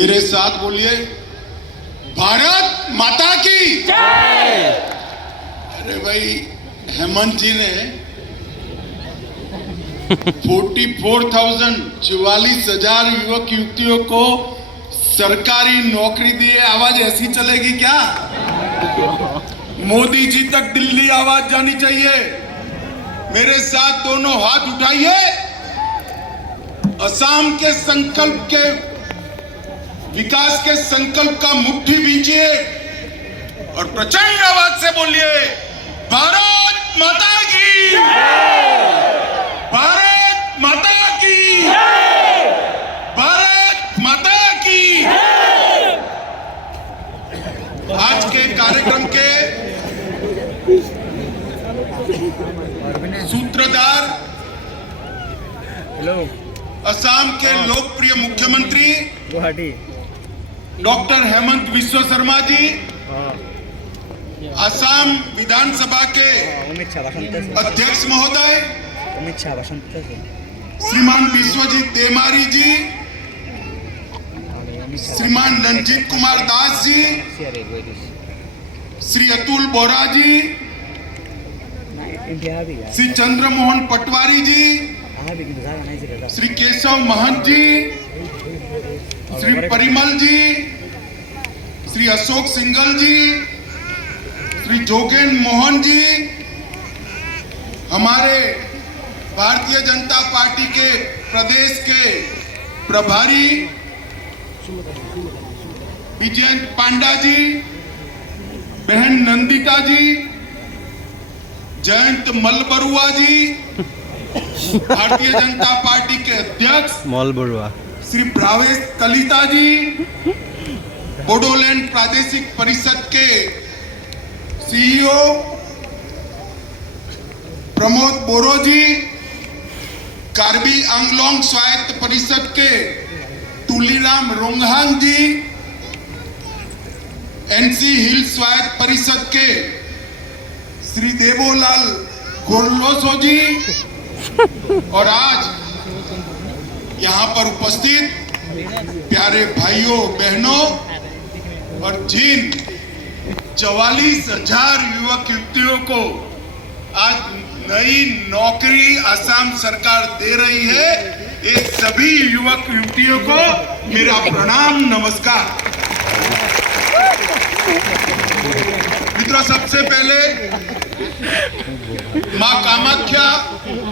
मेरे साथ बोलिए, भारत माता की जय। अरे भाई, हेमंत जी ने 44,000 युवक युवतियों को सरकारी नौकरी दी है। आवाज ऐसी चलेगी क्या? मोदी जी तक दिल्ली आवाज जानी चाहिए। मेरे साथ दोनों हाथ उठाइए, असम के संकल्प के विकास के संकल्प का मुट्ठी बीजिए और प्रचंड आवाज से बोलिए, भारत माता की भारत माता की भारत माता की। आज के कार्यक्रम के सूत्रधार असम के लोकप्रिय मुख्यमंत्री डॉक्टर हेमंत विश्व शर्मा जी, असम विधानसभा के अध्यक्ष महोदय श्रीमान विश्वजीत देमारी जी, श्रीमान रंजीत कुमार दास जी, श्री अतुल बोरा जी, श्री चंद्रमोहन पटवारी जी, श्री केशव महंत जी, श्री परिमल जी, श्री अशोक सिंगल जी, श्री जोगेन मोहन जी, हमारे भारतीय जनता पार्टी के प्रदेश के प्रभारी विजय पांडा जी, बहन नंदिता जी, जयंत मलबरुआ जी, भारतीय जनता पार्टी के अध्यक्ष मलबरुआ श्री भावेश कलिता जी, बोडोलैंड प्रादेशिक परिषद के सीईओ प्रमोद बोरो जी, कार्बी आंगलोंग स्वायत्त परिषद के तुलीराम रोंगहांग जी, एनसी हिल स्वायत्त परिषद के श्री देवोलाल गोरलोसो जी, और आज यहाँ पर उपस्थित प्यारे भाइयों बहनों और जिन 44,000 युवक युवतियों को आज नई नौकरी असम सरकार दे रही है, ये सभी युवक युवतियों को मेरा प्रणाम नमस्कार। मित्रों, सबसे पहले मां कामाख्या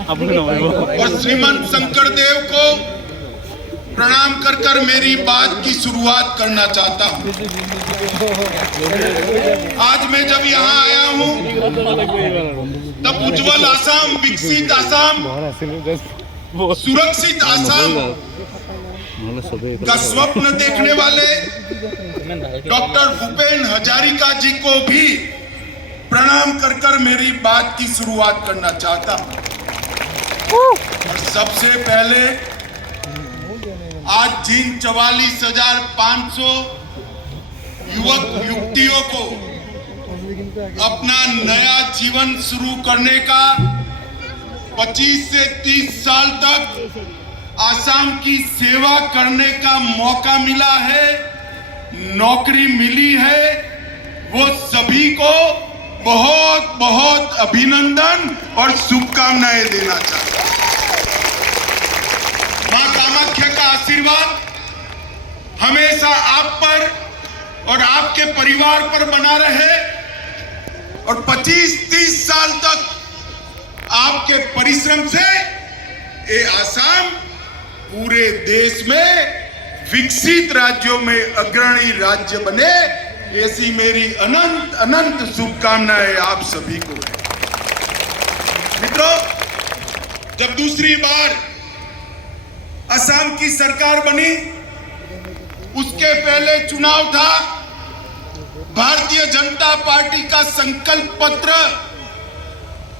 और श्रीमंत शंकर देव को प्रणाम कर कर मेरी बात की शुरुआत करना चाहता हूं। आज मैं जब यहाँ आया हूं तब उज्जवल असम, विकसित असम, सुरक्षित असम का स्वप्न देखने वाले डॉक्टर भूपेन हजारिका जी को भी प्रणाम कर कर मेरी बात की शुरुआत करना चाहता हूं। और सबसे पहले आज जिन 44,500 युवक युवतियों को अपना नया जीवन शुरू करने का 25 से 30 साल तक असम की सेवा करने का मौका मिला है, नौकरी मिली है, वो सभी को बहुत बहुत अभिनंदन और शुभकामनाएं देना चाहता हूं। मां कामाख्या का आशीर्वाद हमेशा आप पर और आपके परिवार पर बना रहे और 25-30 साल तक आपके परिश्रम से ये असम पूरे देश में विकसित राज्यों में अग्रणी राज्य बने, ऐसी मेरी अनंत अनंत शुभकामनाएं आप सभी को है। मित्रों, जब दूसरी बार असम की सरकार बनी, उसके पहले चुनाव था, भारतीय जनता पार्टी का संकल्प पत्र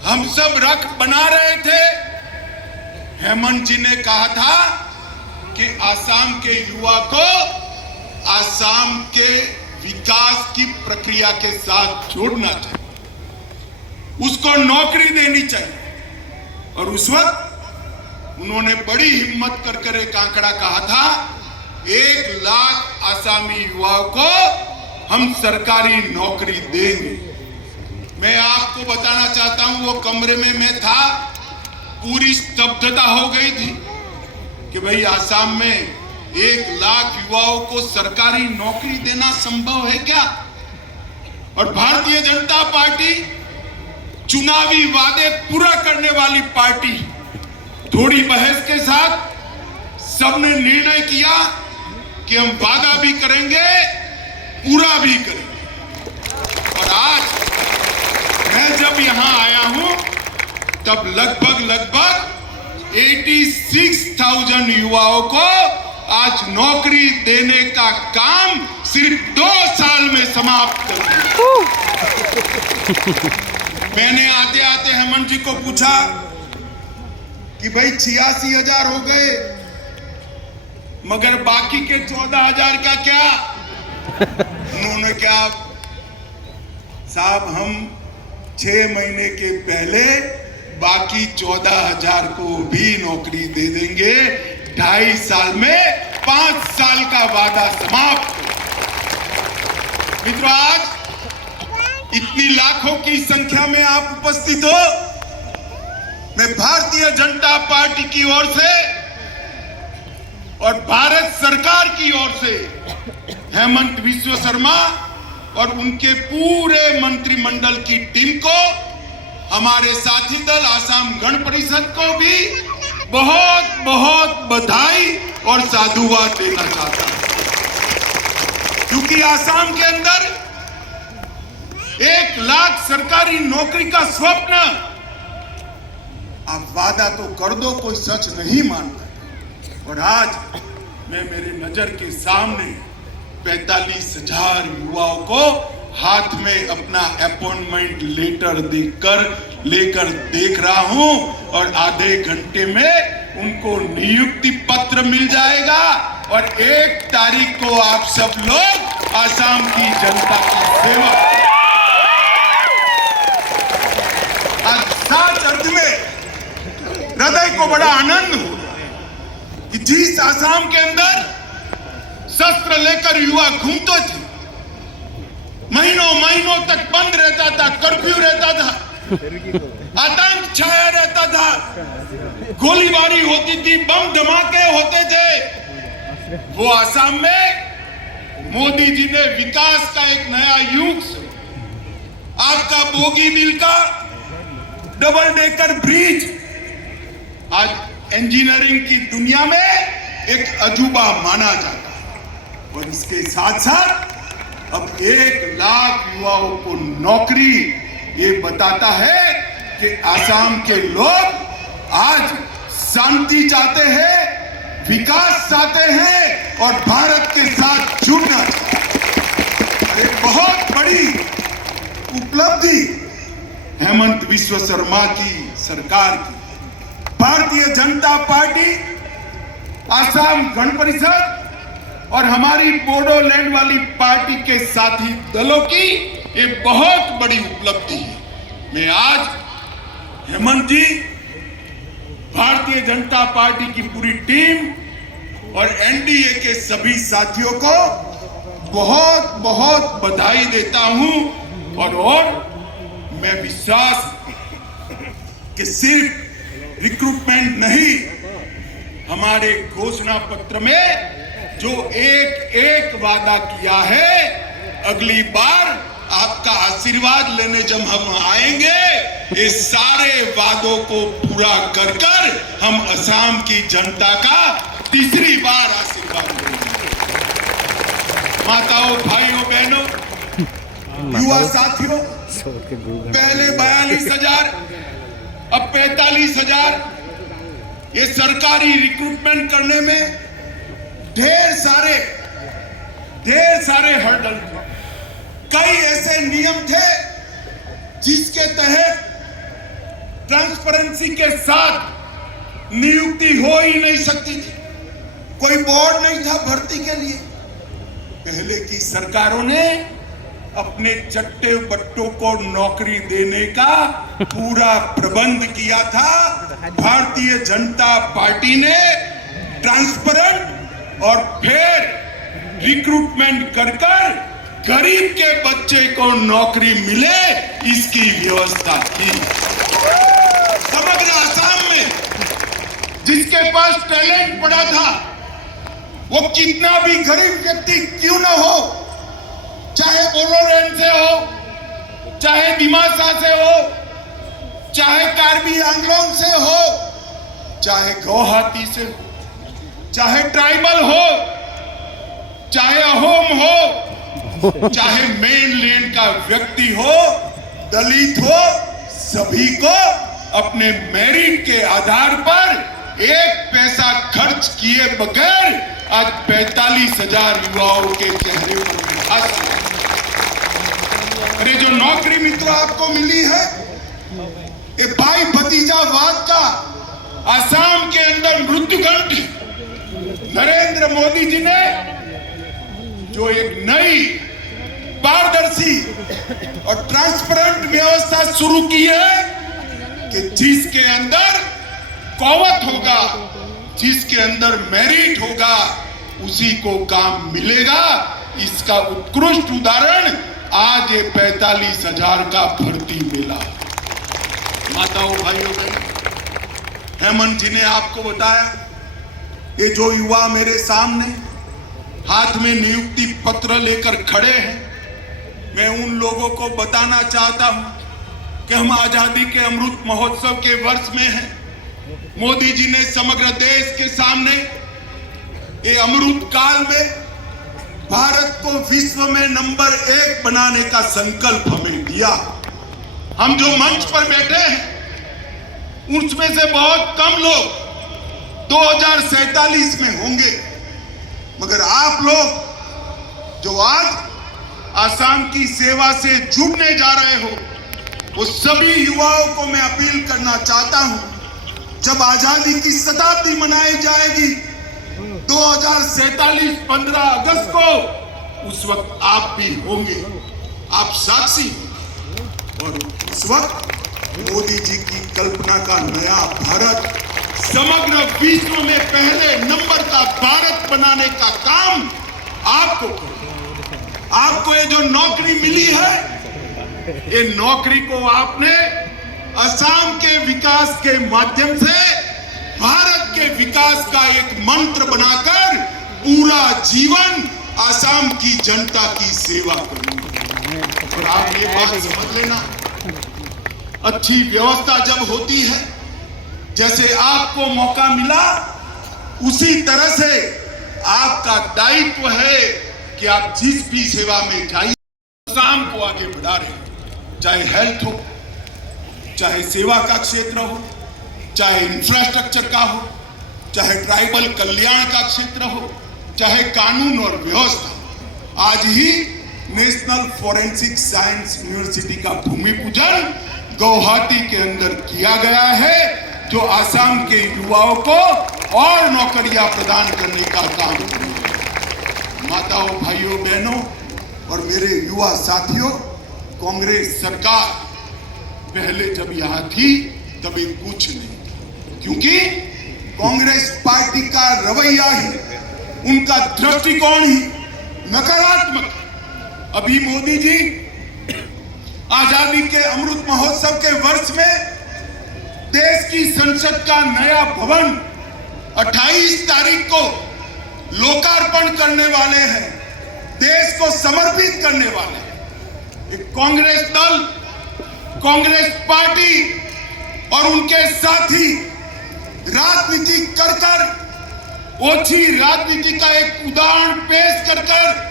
हम सब रख बना रहे थे। हेमंत जी ने कहा था कि असम के युवा को असम के विकास की प्रक्रिया के साथ जोड़ना चाहिए, उसको नौकरी देनी चाहिए। और उस वक्त उन्होंने बड़ी हिम्मत कर एक आंकड़ा कहा था, 1 लाख आसामी युवाओं को हम सरकारी नौकरी देंगे। मैं आपको बताना चाहता हूं, वो कमरे में मैं था, पूरी स्तब्धता हो गई थी कि भाई आसाम में 1 लाख युवाओं को सरकारी नौकरी देना संभव है क्या? और भारतीय जनता पार्टी चुनावी वादे पूरा करने वाली पार्टी, थोड़ी बहस के साथ सबने निर्णय किया कि हम वादा भी करेंगे, पूरा भी करेंगे। और आज मैं जब यहां आया हूं तब लगभग 86,000 युवाओं को आज नौकरी देने का काम सिर्फ 2 साल में समाप्त कर दिया। मैंने आते आते हेमंत जी को पूछा कि भाई 86,000 हो गए, मगर बाकी के 14,000 का क्या? उन्होंने क्या साहब, हम 6 महीने के पहले बाकी 14,000 को भी नौकरी दे देंगे, 2.5 साल में 5 साल का वादा समाप्त। मित्रों, आज इतनी लाखों की संख्या में आप उपस्थित हो, मैं भारतीय जनता पार्टी की ओर से और भारत सरकार की ओर से हेमंत बिस्वा शर्मा और उनके पूरे मंत्रिमंडल की टीम को, हमारे साथी दल आसाम गण परिषद को भी बहुत बहुत बधाई और साधुवाद देना चाहता हूं, क्योंकि आसाम के अंदर 1 लाख सरकारी नौकरी का स्वप्न, आप वादा तो कर दो, कोई सच नहीं मानता। और आज मैं मेरे नजर के सामने 45,000 युवाओं को हाथ में अपना अपॉइंटमेंट लेटर लेकर देख रहा हूं, और आधे घंटे में उनको नियुक्ति पत्र मिल जाएगा और 1 तारीख को आप सब लोग आसाम की जनता की सेवा। आज सच अर्थ में हृदय को बड़ा आनंद हो कि जिस आसाम के अंदर शस्त्र लेकर युवा घूमते थे, महीनों तक बंद रहता था, कर्फ्यू रहता था, आतंक छाया रहता था, गोलीबारी होती थी, बम धमाके होते थे, वो आसाम में मोदी जी ने विकास का एक नया युग, आपका बोगीबिल का डबल डेकर ब्रिज आज इंजीनियरिंग की दुनिया में एक अजूबा माना जाता है। और इसके साथ साथ अब 1 लाख युवाओं को नौकरी, ये बताता है कि आसाम के लोग आज शांति चाहते हैं, विकास चाहते हैं और भारत के साथ जुड़ना चाहते हैं। एक बहुत बड़ी उपलब्धि हेमंत बिस्वा शर्मा की सरकार की, भारतीय जनता पार्टी, आसाम गण परिषद और हमारी बोडोलैंड वाली पार्टी के साथी दलों की ये बहुत बड़ी उपलब्धि है। मैं आज हेमंत जी, भारतीय जनता पार्टी की पूरी टीम और एनडीए के सभी साथियों को बहुत बहुत बधाई देता हूं। और मैं विश्वास कि सिर्फ रिक्रूटमेंट नहीं, हमारे घोषणा पत्र में जो एक वादा किया है, अगली बार आपका आशीर्वाद लेने जब हम आएंगे, इस सारे वादों को पूरा कर हम असम की जनता का तीसरी बार आशीर्वाद लेंगे। माताओं, भाइयों, बहनों, युवा साथियों, पहले 42,000, अब 45,000, ये सरकारी रिक्रूटमेंट करने में ढेर सारे हर्डल थे। कई ऐसे नियम थे जिसके तहत ट्रांसपेरेंसी के साथ नियुक्ति हो ही नहीं सकती थी। कोई बोर्ड नहीं था भर्ती के लिए। पहले की सरकारों ने अपने चट्टे बट्टों को नौकरी देने का पूरा प्रबंध किया था। भारतीय जनता पार्टी ने ट्रांसपेरेंट और फेयर रिक्रूटमेंट कर कर गरीब के बच्चे को नौकरी मिले, इसकी व्यवस्था की। समग्र असम में जिसके पास टैलेंट पड़ा था, वो कितना भी गरीब व्यक्ति क्यों ना हो, चाहे बोडोलैंड से हो, चाहे दिमासा से हो, चाहे कार्बी आंगलोंग से हो, चाहे गुवाहाटी से हो, चाहे ट्राइबल हो, चाहे अहोम हो, चाहे मेनलैंड का व्यक्ति हो, दलित हो, सभी को अपने मेरिट के आधार पर एक पैसा खर्च किए बगैर आज 45,000 युवाओं के चेहरे पर हंस। अरे जो नौकरी मित्र आपको मिली है, ये भाई भतीजावाद का असम के अंदर मृत्युदंड नरेंद्र मोदी जी ने जो एक नई पारदर्शी और ट्रांसपेरेंट व्यवस्था शुरू की है कि जिसके अंदर कौवत होगा, जिसके अंदर मेरिट होगा, उसी को काम मिलेगा। इसका उत्कृष्ट उदाहरण आज ये 45,000 का भर्ती मिला। माताओं भाइयों बहनों, हेमंत जी ने आपको बताया, ये जो युवा मेरे सामने हाथ में नियुक्ति पत्र लेकर खड़े हैं, मैं उन लोगों को बताना चाहता हूं कि हम आजादी के अमृत महोत्सव के वर्ष में हैं। मोदी जी ने समग्र देश के सामने ये अमृत काल में भारत को विश्व में नंबर 1 बनाने का संकल्प हमें दिया। हम जो मंच पर बैठे हैं, उसमें से बहुत कम लोग 2047 में होंगे, मगर आप लोग जो आज असम की सेवा से जुड़ने जा रहे हो, वो सभी युवाओं को मैं अपील करना चाहता हूं, जब आजादी की शताब्दी मनाई जाएगी 2047 15 अगस्त को, उस वक्त आप भी होंगे, आप साक्षी। और उस वक्त मोदी जी की कल्पना का नया भारत, समग्र विश्व में पहले नंबर का भारत बनाने का काम आपको करना। आपको ये जो नौकरी मिली है, ये नौकरी को आपने असम के विकास के माध्यम से भारत के विकास का एक मंत्र बनाकर पूरा जीवन असम की जनता की सेवा करनी। और आप ये बात समझ लेना, अच्छी व्यवस्था जब होती है, जैसे आपको मौका मिला, उसी तरह से आपका दायित्व है कि आप जिस भी सेवा में जाइए, असम को आगे बढ़ा रहे हैं। चाहे हेल्थ हो, चाहे सेवा का क्षेत्र हो, चाहे इंफ्रास्ट्रक्चर का हो, चाहे ट्राइबल कल्याण का क्षेत्र हो, चाहे कानून और व्यवस्था। आज ही नेशनल फॉरेंसिक साइंस यूनिवर्सिटी का भूमि पूजन गुवाहाटी के अंदर किया गया है, जो असम के युवाओं को और नौकरियां प्रदान करने का काम करेगा। माताओं, भाइयों, बहनों और मेरे युवा साथियों, कांग्रेस सरकार पहले जब यहां थी तभी कुछ नहीं, क्योंकि कांग्रेस पार्टी का रवैया ही, उनका दृष्टिकोण ही नकारात्मक। अभी मोदी जी आजादी के अमृत महोत्सव के वर्ष में देश की संसद का नया भवन 28 तारीख को लोकार्पण करने वाले हैं, देश को समर्पित करने वाले हैं। एक कांग्रेस दल, कांग्रेस पार्टी और उनके साथी राजनीति कर कर, ओछी राजनीति का एक उदाहरण पेश कर कर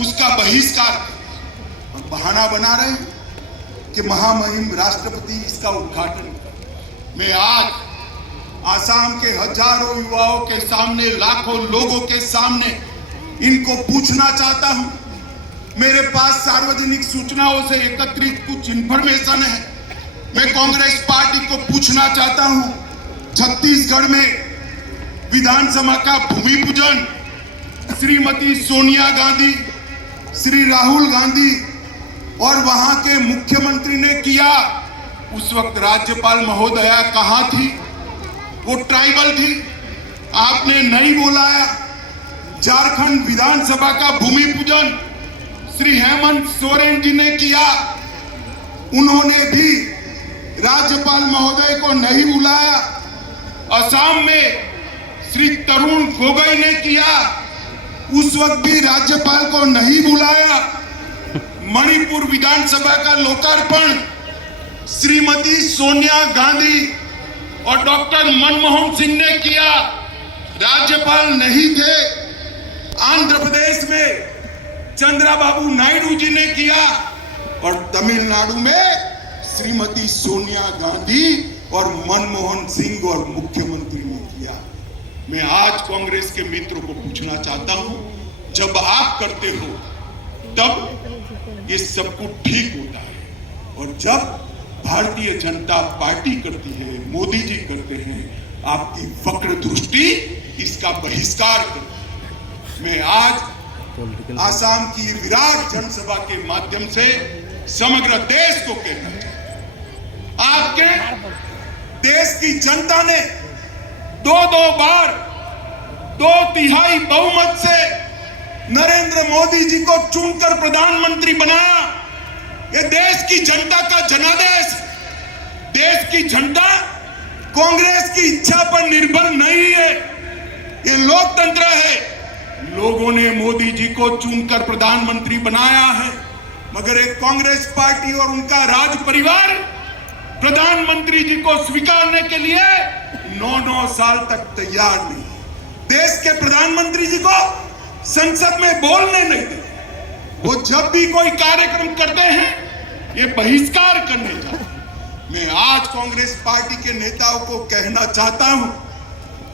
उसका बहिष्कार और बहाना बना रहे हैं कि महामहिम राष्ट्रपति इसका उद्घाटन। मैं आज आसाम के हजारों युवाओं के सामने, लाखों लोगों के सामने इनको पूछना चाहता हूं। मेरे पास सार्वजनिक सूचनाओं से एकत्रित कुछ इंफॉर्मेशन है। मैं कांग्रेस पार्टी को पूछना चाहता हूं, छत्तीसगढ़ में विधानसभा का भूमि पूजन श्रीमती सोनिया गांधी, श्री राहुल गांधी और वहां के मुख्यमंत्री ने किया। उस वक्त राज्यपाल महोदया कहां थी? वो ट्राइबल थी, आपने नहीं बुलाया। झारखंड विधानसभा का भूमि पूजन श्री हेमंत सोरेन जी ने किया। उन्होंने भी राज्यपाल महोदय को नहीं बुलाया। असम में श्री तरुण गोगोई ने किया, उस वक्त भी राज्यपाल को नहीं बुलाया। मणिपुर विधानसभा का लोकार्पण श्रीमती सोनिया गांधी और डॉक्टर मनमोहन सिंह ने किया, राज्यपाल नहीं थे। आंध्र प्रदेश में चंद्रबाबू नायडू जी ने किया और तमिलनाडु में श्रीमती सोनिया गांधी और मनमोहन सिंह और मुख्यमंत्री ने किया। मैं आज कांग्रेस के मित्रों को पूछना चाहता हूं, जब आप करते हो तब ये सब कुछ ठीक होता है, और जब भारतीय जनता पार्टी करती है, मोदी जी करते हैं, आपकी वक्र दृष्टि इसका बहिष्कार करती है। मैं आज आसाम की विराट जनसभा के माध्यम से समग्र देश को कहना चाहता हूं, आपके देश की जनता ने दो बार 2/3 बहुमत से नरेंद्र मोदी जी को चुनकर प्रधानमंत्री बनाया। ये देश की जनता का जनादेश। देश की जनता कांग्रेस की इच्छा पर निर्भर नहीं है, ये लोकतंत्र है। लोगों ने मोदी जी को चुनकर प्रधानमंत्री बनाया है, मगर एक कांग्रेस पार्टी और उनका राज परिवार प्रधानमंत्री जी को स्वीकारने के लिए 9 साल तक तैयार नहीं। देश के प्रधानमंत्री जी को संसद में बोलने नहीं देते। वो जब भी कोई कार्यक्रम करते हैं ये बहिष्कार करने जाते हैं। मैं आज कांग्रेस पार्टी के नेताओं को कहना चाहता हूं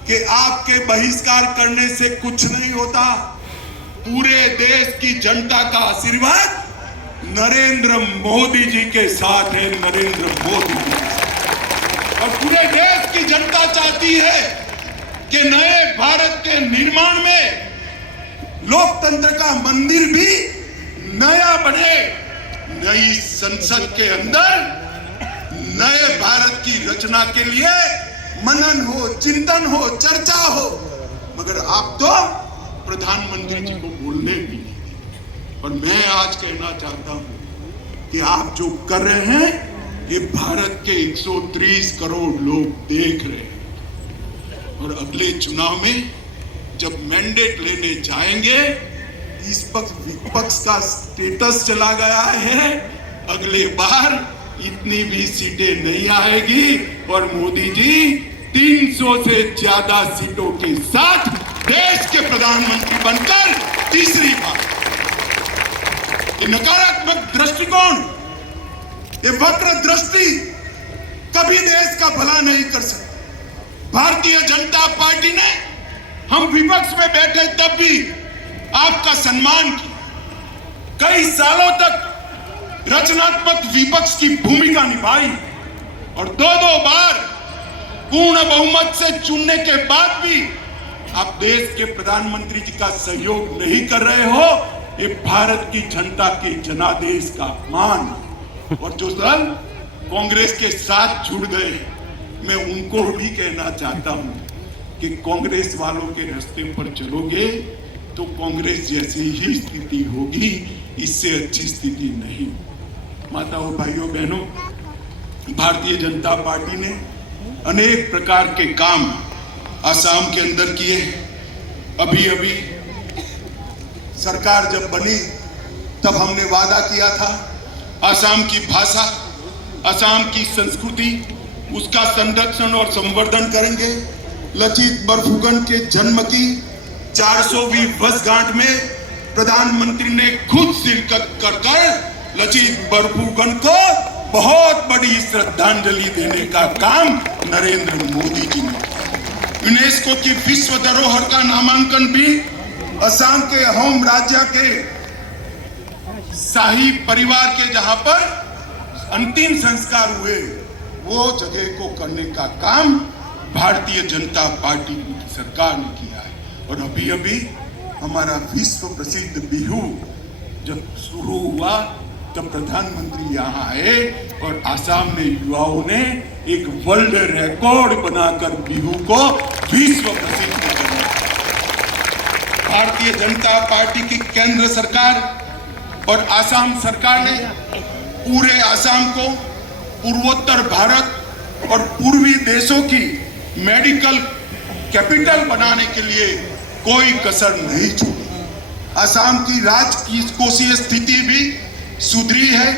कि आपके बहिष्कार करने से कुछ नहीं होता। पूरे देश की जनता का आशीर्वाद नरेंद्र मोदी जी के साथ है, नरेंद्र मोदी जी के साथ। और पूरे देश की जनता चाहती है कि नए भारत के निर्माण में लोकतंत्र का मंदिर भी नया बने। नई संसद के अंदर नए भारत की रचना के लिए मनन हो, चिंतन हो, चर्चा हो, मगर आप तो प्रधानमंत्री जी को बोलने भी नहीं देते। और मैं आज कहना चाहता हूं कि आप जो कर रहे हैं ये भारत के 130 करोड़ लोग देख रहे हैं। और अगले चुनाव में जब मैंडेट लेने जाएंगे, इस पक्ष विपक्ष का स्टेटस चला गया है। अगले बार इतनी भी सीटें नहीं आएगी और मोदी जी 300 से ज्यादा सीटों के साथ देश के प्रधानमंत्री बनकर तीसरी बार। ये नकारात्मक दृष्टिकोण, ये वक्र दृष्टि कभी देश का भला नहीं कर सकती। भारतीय जनता पार्टी ने हम विपक्ष में बैठे तब भी आपका सम्मान किया। कई सालों तक रचनात्मक विपक्ष की भूमिका निभाई और 2 बार पूर्ण बहुमत से चुनने के बाद भी आप देश के प्रधानमंत्री जी का सहयोग नहीं कर रहे हो। ये भारत की जनता के जनादेश का अपमान। और जो दल कांग्रेस के साथ जुड़ गए, मैं उनको भी कहना चाहता हूं कि कांग्रेस वालों के रास्ते पर चलोगे तो कांग्रेस जैसी ही स्थिति होगी, इससे अच्छी स्थिति नहीं। माताओं, भाइयों, बहनों, भारतीय जनता पार्टी ने अनेक प्रकार के काम असम के अंदर किए। अभी सरकार जब बनी तब हमने वादा किया था असम की भाषा, असम की संस्कृति, उसका संरक्षण और संवर्धन करेंगे। लचित बरफुकन के जन्म की 400वीं वर्षगांठ में प्रधानमंत्री ने खुद शिरकत कर लचित बरफुकन को बहुत बड़ी श्रद्धांजलि देने का काम नरेंद्र मोदी जी ने किया। यूनेस्को की विश्व धरोहर का नामांकन भी असम के अहोम राज्य के शाही परिवार के जहां पर अंतिम संस्कार हुए, वो जगह को करने का काम भारतीय जनता पार्टी की सरकार ने किया है। और अभी हमारा विश्व प्रसिद्ध बिहू जब शुरू हुआ तब प्रधानमंत्री यहाँ आए और असम में युवाओं ने एक वर्ल्ड रिकॉर्ड बनाकर बिहू को विश्व प्रसिद्ध किया। भारतीय जनता पार्टी की केंद्र सरकार और आसाम सरकार ने पूरे आसाम को पूर्वोत्तर भारत और पूर्वी देशों की मेडिकल कैपिटल बनाने के लिए कोई कसर नहीं छोड़ी। आसाम की राजकोषीय स्थिति भी सुधरी है।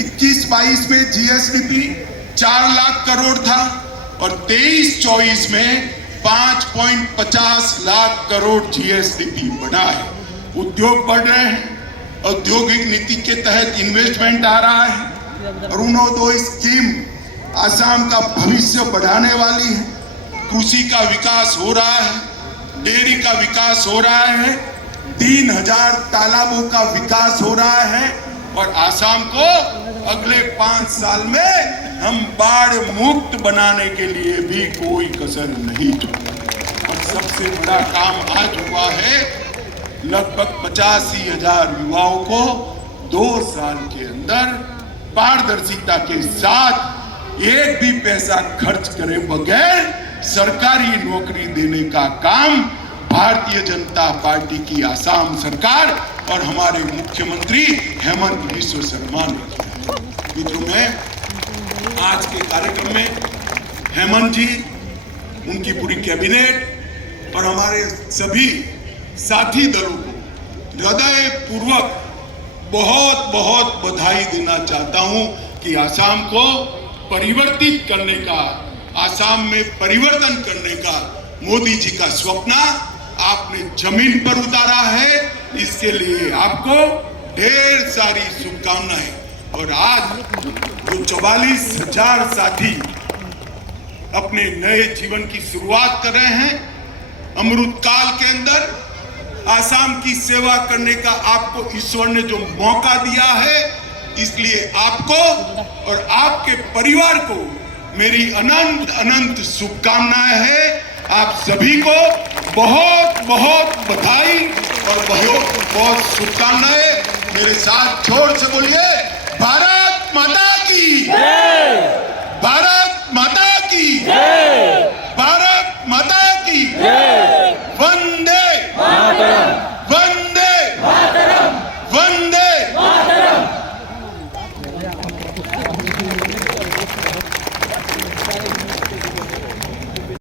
21-22 में जीएसडीपी 4 लाख करोड़ था और 23-24 में 5.50 लाख करोड़ जीएसडीपी बढ़ा है। उद्योग बढ़ रहे हैं, औद्योगिक नीति के तहत इन्वेस्टमेंट आ रहा है और उन्होंने स्कीम आसाम का भविष्य बढ़ाने वाली है। कृषि का विकास हो रहा है, डेयरी का विकास हो रहा है, 3000 तालाबों का विकास हो रहा है और आसाम को अगले 5 साल में हम बाढ़ मुक्त बनाने के लिए भी कोई कसर नहीं छोड़ी। और सबसे बड़ा काम आज हुआ है, लगभग 85,000 युवाओं को 2 साल के अंदर पारदर्शिता के साथ एक भी पैसा खर्च करे बगैर सरकारी नौकरी देने का काम भारतीय जनता पार्टी की आसाम सरकार और हमारे मुख्यमंत्री हेमंत बिस्वा शर्मा ने किया है। मित्रों, मैं आज के कार्यक्रम में हेमंत जी, उनकी पूरी कैबिनेट और हमारे सभी साथी दलों को हृदय पूर्वक बहुत बहुत बधाई देना चाहता हूं कि आसाम को परिवर्तित करने का, आसाम में परिवर्तन करने का मोदी जी का स्वप्न आपने जमीन पर उतारा है। इसके लिए आपको ढेर सारी शुभकामनाएं। और आज जो 44,000 साथी अपने नए जीवन की शुरुआत कर रहे हैं, अमृत काल के अंदर आसाम की सेवा करने का आपको ईश्वर ने जो मौका दिया है, इसलिए आपको और आपके परिवार को मेरी अनंत अनंत शुभकामनाएं है। आप सभी को बहुत बहुत बधाई और बहुत बहुत शुभकामनाएं। मेरे साथ जोर से बोलिए, भारत माता की जय, भारत माता की जय, भारत माता की जय।